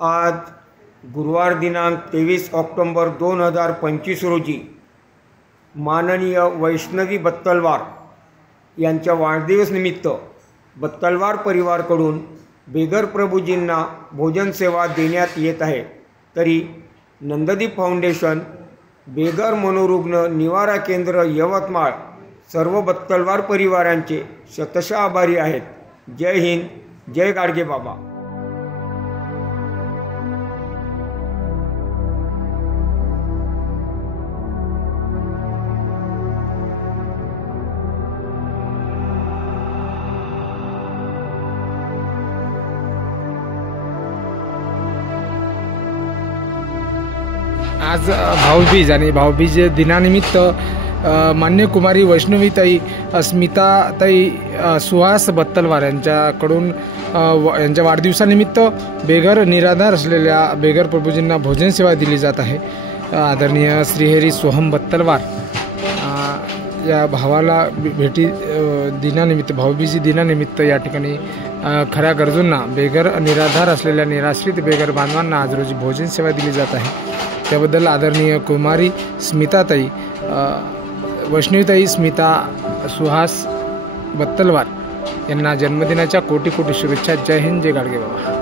आज गुरुवार दिनांक 23 ऑक्टोबर 2025 रोजी माननीय वैष्णवी बत्तलवार यांच्या वाढदिवसनिमित्त बत्तलवार परिवारकडून बेगर प्रभूजींना भोजन सेवा देण्यात येत आहे। तरी नंददीप फाउंडेशन, बेगर मनोरुग्ण निवारा केंद्र यवतमाळ सर्व बत्तलवार परिवारांचे शतशः आभारी आहेत। जय हिंद, जय गाडगे बाबा। आज भाऊबीज आणि भाऊबीज दिनानिमित्त मान्य कुमारी वैष्णवीताई, स्मिताताई, सुहास बत्तलवार यांच्याकडून यांच्या वाढदिवसानिमित्त बेगर निराधार असलेल्या बेगर प्रभूजींना भोजन सेवा दिली जात आहे। आदरणीय श्रीहरी सोहम बत्तलवार या भावाला भेटी दिनानिमित्त, भाऊबीजी दिनानिमित्त या ठिकाणी खऱ्या गरजूंना, बेगर निराधार असलेल्या निराश्रित बेगर बांधवांना आज रोजी भोजन सेवा दिली जात आहे। त्याबद्दल आदरणीय कुमारी स्मिताताई, वैष्णवीताई स्मिता सुहास बत्तलवार यांना जन्मदिनाच्या कोटी कोटी शुभेच्छा। जय हिंद, जय गाडगे बाबा।